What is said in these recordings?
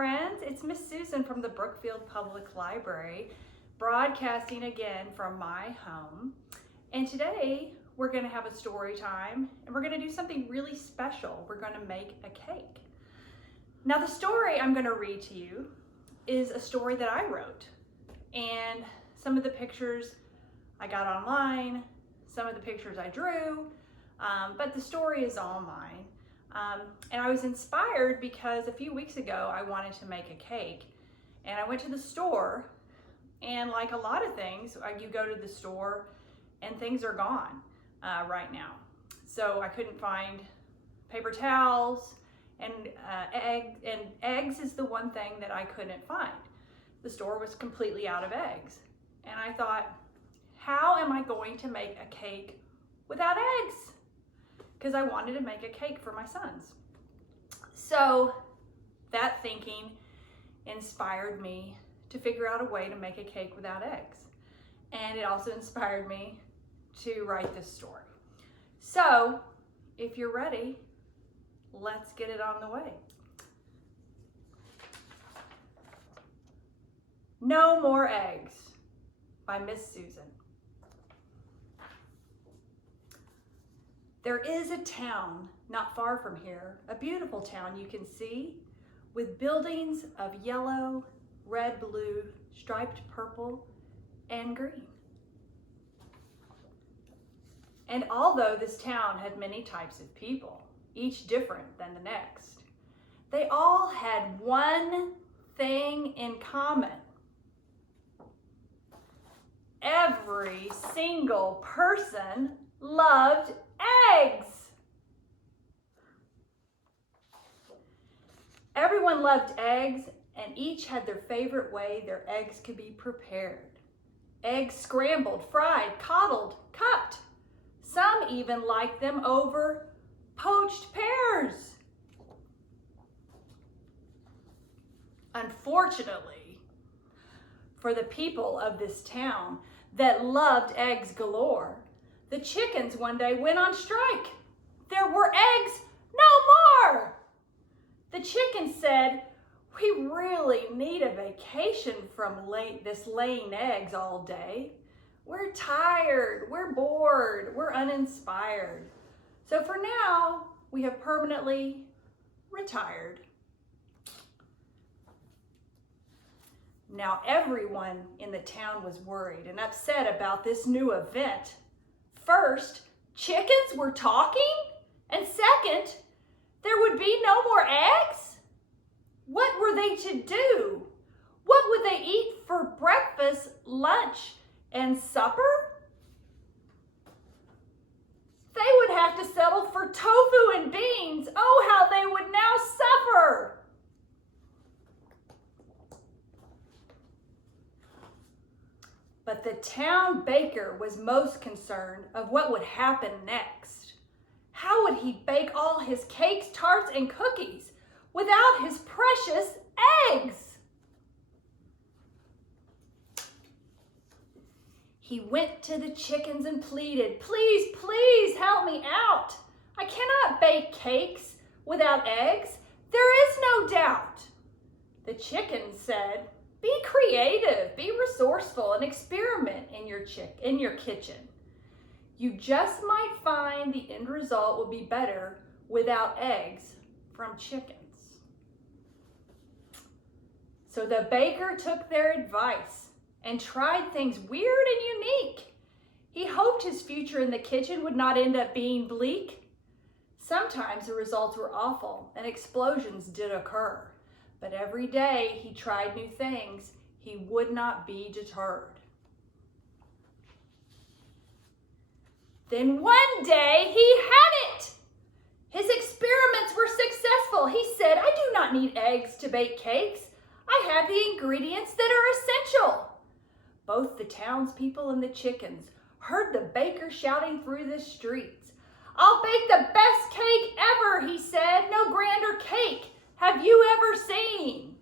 friends. It's Miss Susan from the Brookfield Public Library, broadcasting again from my home. And today we're going to have a story time, and we're going to do something really special. We're going to make a cake. Now, the story I'm going to read to you is a story that I wrote, and some of the pictures I got online, some of the pictures I drew, but the story is all mine. And I was inspired because a few weeks ago I wanted to make a cake, and I went to the store, and like a lot of things, you go to the store and things are gone right now. So I couldn't find paper towels, and eggs is the one thing that I couldn't find. The store was completely out of eggs. And I thought, how am I going to make a cake without eggs? Because I wanted to make a cake for my sons. So that thinking inspired me to figure out a way to make a cake without eggs. And it also inspired me to write this story. So if you're ready, let's get it on the way. No More Eggs by Miss Susan. There is a town not far from here, a beautiful town you can see, with buildings of yellow, red, blue, striped purple, and green. And although this town had many types of people, each different than the next, they all had one thing in common. Every single person loved eggs. Everyone loved eggs, and each had their favorite way their eggs could be prepared. Eggs scrambled, fried, coddled, cupped. Some even liked them over poached pears. Unfortunately, for the people of this town that loved eggs galore, the chickens one day went on strike. There were eggs no more. The chickens said, "We really need a vacation from this laying eggs all day. We're tired, we're bored, we're uninspired. So for now, we have permanently retired." Now everyone in the town was worried and upset about this new event. First, chickens were talking, and second, there would be no more eggs? What were they to do? What would they eat for breakfast, lunch, and supper? They would have to settle for tofu and beans. Oh, how they would now suffer. But the town baker was most concerned of what would happen next. How would he bake all his cakes, tarts, and cookies without his precious eggs? He went to the chickens and pleaded, "Please, please help me out. I cannot bake cakes without eggs. There is no doubt." The chickens said, "Be creative, be resourceful, and experiment in your kitchen. You just might find the end result will be better without eggs from chickens." So the baker took their advice and tried things weird and unique. He hoped his future in the kitchen would not end up being bleak. Sometimes the results were awful and explosions did occur. But every day he tried new things, he would not be deterred. Then one day he had it. His experiments were successful. He said, "I do not need eggs to bake cakes. I have the ingredients that are essential." Both the townspeople and the chickens heard the baker shouting through the streets. "I'll bake the best cake ever," he said. "No grander cake have you ever seen?"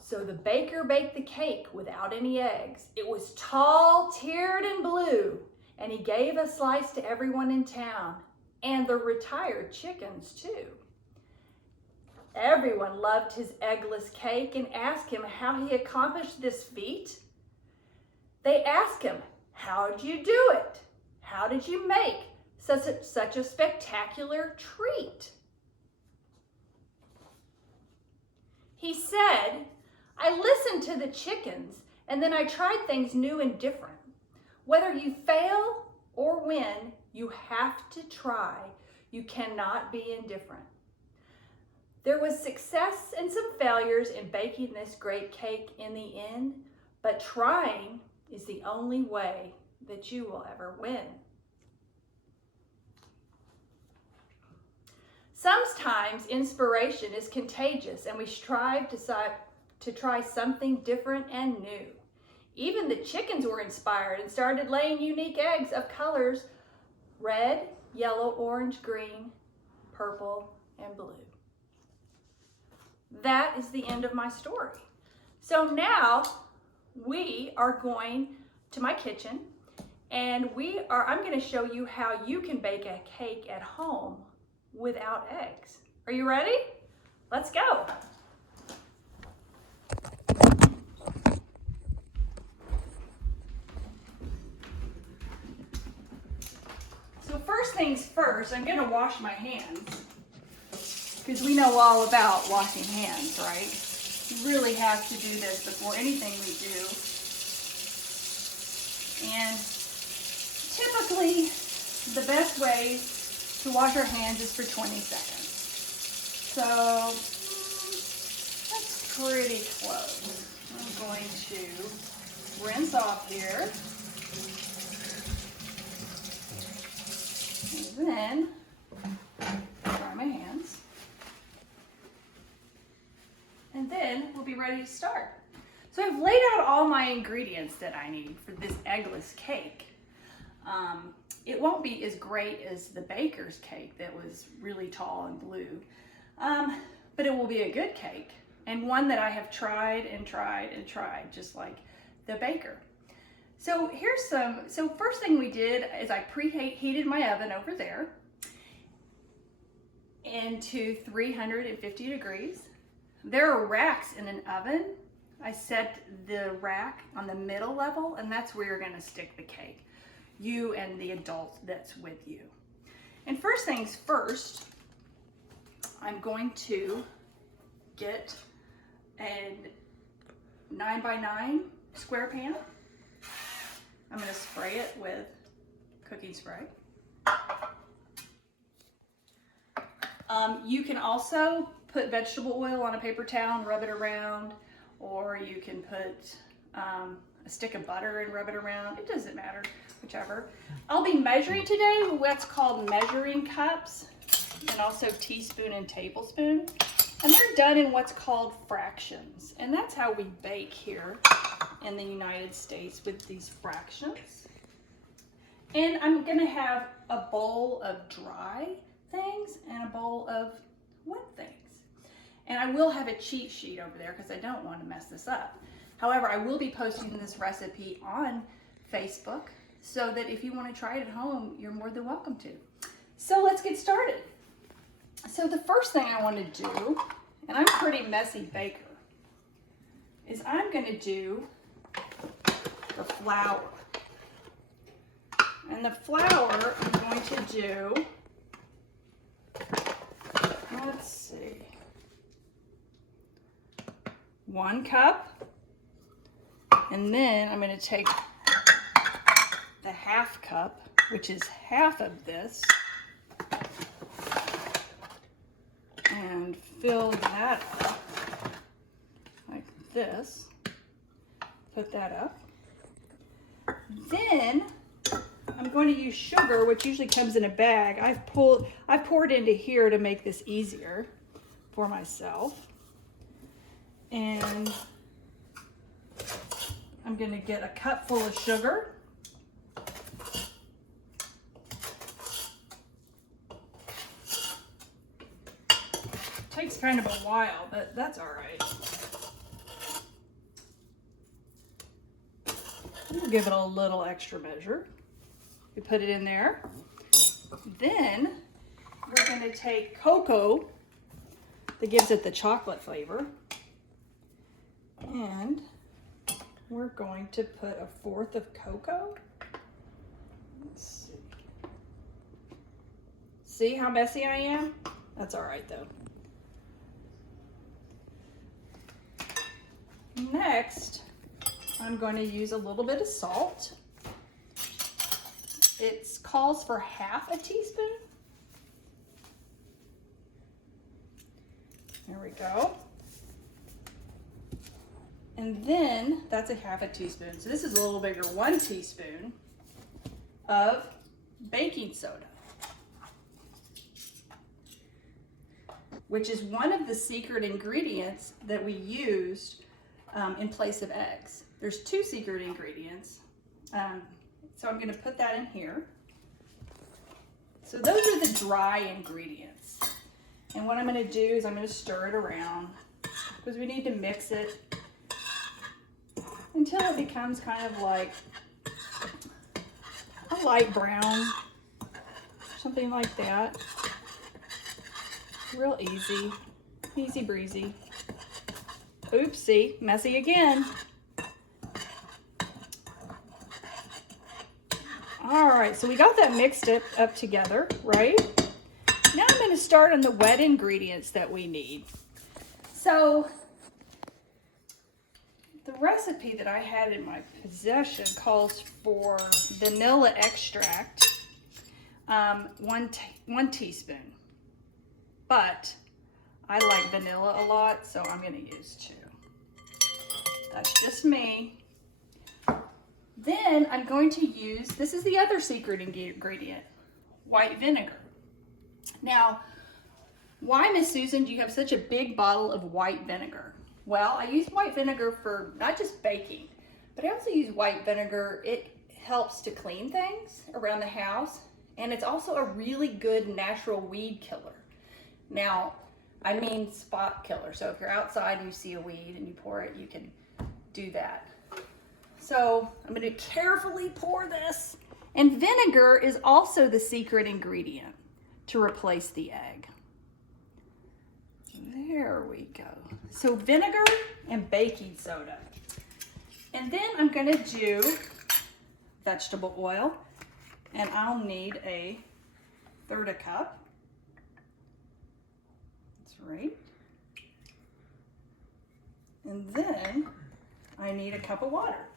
So the baker baked the cake without any eggs. It was tall, tiered, and blue, and he gave a slice to everyone in town, and the retired chickens too. Everyone loved his eggless cake and asked him how he accomplished this feat. They asked him, "How did you do it? How did you make such a spectacular treat?" He said, "I listened to the chickens and then I tried things new and different. Whether you fail or win, you have to try. You cannot be indifferent." There was success and some failures in baking this great cake in the end, but trying is the only way that you will ever win. Sometimes inspiration is contagious and we strive to try something different and new. Even the chickens were inspired and started laying unique eggs of colors: red, yellow, orange, green, purple, and blue. That is the end of my story. So now we are going to my kitchen and I'm going to show you how you can bake a cake at home without eggs. Are you ready? Let's go. So first things first, I'm going to wash my hands, because we know all about washing hands, right? You really have to do this before anything we do. And typically, the best way to wash our hands is for 20 seconds. So that's pretty close. I'm going to rinse off here. And then dry my hands. And then we'll be ready to start. So I've laid out all my ingredients that I need for this eggless cake. It won't be as great as the baker's cake that was really tall and blue, but it will be a good cake, and one that I have tried and tried and tried, just like the baker. So so first thing we did is I preheated my oven over there into 350 degrees. There are racks in an oven. I set the rack on the middle level, and that's where you're gonna stick the cake, you and the adult that's with you. And first things first, I'm going to get a 9x9 square pan. I'm gonna spray it with cooking spray. You can also put vegetable oil on a paper towel and rub it around, or you can put a stick of butter and rub it around. It doesn't matter, whichever. I'll be measuring today with what's called measuring cups, and also teaspoon and tablespoon. And they're done in what's called fractions. And that's how we bake here in the United States, with these fractions. And I'm gonna have a bowl of dry things and a bowl of wet things. And I will have a cheat sheet over there because I don't want to mess this up. However, I will be posting this recipe on Facebook, so that if you want to try it at home, you're more than welcome to. So let's get started. So the first thing I want to do, and I'm a pretty messy baker, is I'm going to do the flour. And the flour I'm going to do, let's see, 1 cup, and then I'm going to take the 1/2 cup, which is half of this, and fill that up like this. Put that up. Then I'm going to use sugar, which usually comes in a bag. I've poured into here to make this easier for myself. And I'm going to get a cup full of sugar. Takes kind of a while, but that's all right. We'll give it a little extra measure. We put it in there. Then we're going to take cocoa that gives it the chocolate flavor. And we're going to put 1/4 of cocoa. Let's see. See how messy I am? That's all right though. Next, I'm going to use a little bit of salt. It calls for 1/2 teaspoon. There we go. And then that's 1/2 teaspoon. So this is a little bigger, 1 teaspoon of baking soda, which is one of the secret ingredients that we used in place of eggs. There's 2 secret ingredients. So I'm gonna put that in here. So those are the dry ingredients. And what I'm gonna do is I'm gonna stir it around because we need to mix it until it becomes kind of like a light brown, something like that. Real easy, easy breezy. Oopsie, messy again. All right, so we got that mixed up together, right? Now I'm gonna start on the wet ingredients that we need. So the recipe that I had in my possession calls for vanilla extract, 1 teaspoon. But I like vanilla a lot, so I'm gonna use 2. That's just me. Then I'm going to use, this is the other secret ingredient, white vinegar. Now, why, Miss Susan, do you have such a big bottle of white vinegar? Well, I use white vinegar for not just baking, but I also use white vinegar. It helps to clean things around the house, and it's also a really good natural weed killer. Now, I mean spot killer. So if you're outside and you see a weed and you pour it, you can do that. So I'm going to carefully pour this. And vinegar is also the secret ingredient to replace the egg. There we go. So vinegar and baking soda. And then I'm going to do vegetable oil. And I'll need 1/3 cup. That's right. And then I need a cup of water.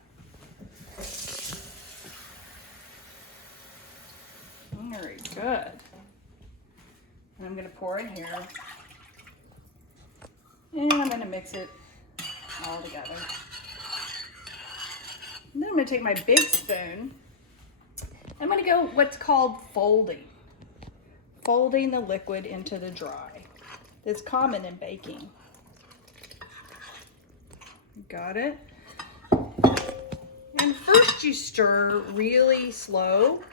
Very good. And I'm going to pour in here. And I'm going to mix it all together. And then I'm going to take my big spoon. I'm going to go what's called folding. Folding the liquid into the dry. It's common in baking. Got it? And first you stir really slow,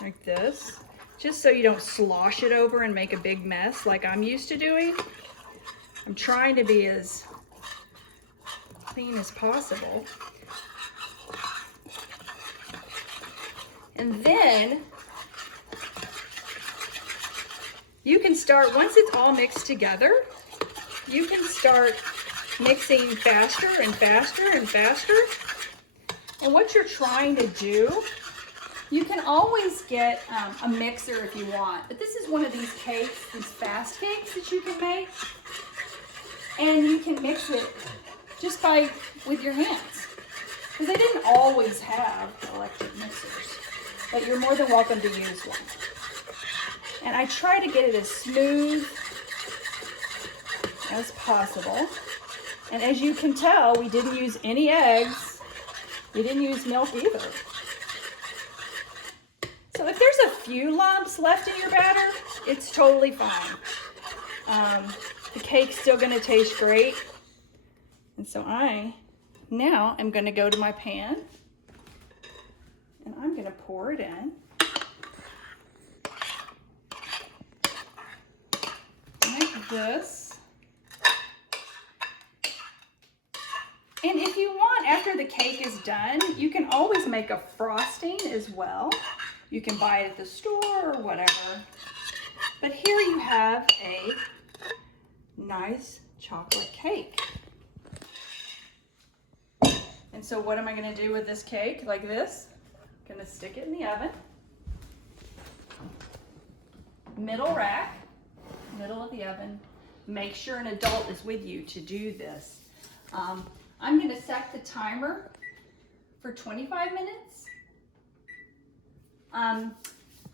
like this, just so you don't slosh it over and make a big mess like I'm used to doing. I'm trying to be as clean as possible. And then you can start, once it's all mixed together, you can start mixing faster and faster and faster. And what you're trying to do, you can always get a mixer if you want, but this is one of these cakes, these fast cakes that you can make. And you can mix it just with your hands. Because they didn't always have electric mixers, but you're more than welcome to use one. And I try to get it as smooth as possible. And as you can tell, we didn't use any eggs. We didn't use milk either. So if there's a few lumps left in your batter, it's totally fine. The cake's still gonna taste great. And so I now am gonna go to my pan and I'm gonna pour it in. Like this. And if you want, after the cake is done, you can always make a frosting as well. You can buy it at the store or whatever. But here you have a nice chocolate cake. And so what am I gonna do with this cake? Like this, I'm gonna stick it in the oven. Middle rack, middle of the oven. Make sure an adult is with you to do this. I'm gonna set the timer for 25 minutes. A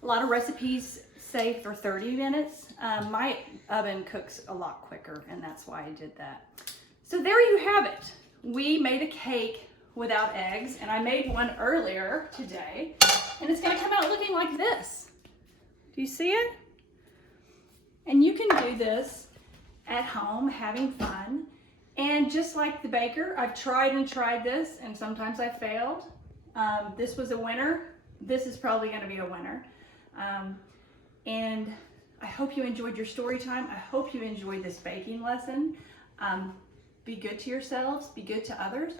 lot of recipes say for 30 minutes. My oven cooks a lot quicker, and that's why I did that. So there you have it. We made a cake without eggs, and I made one earlier today, and it's gonna come out looking like this. Do you see it? And you can do this at home, having fun. And just like the baker, I've tried and tried this, and sometimes I failed. This was a winner. This is probably gonna be a winner. And I hope you enjoyed your story time. I hope you enjoyed this baking lesson. Be good to yourselves, be good to others,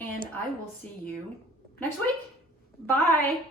and I will see you next week. Bye.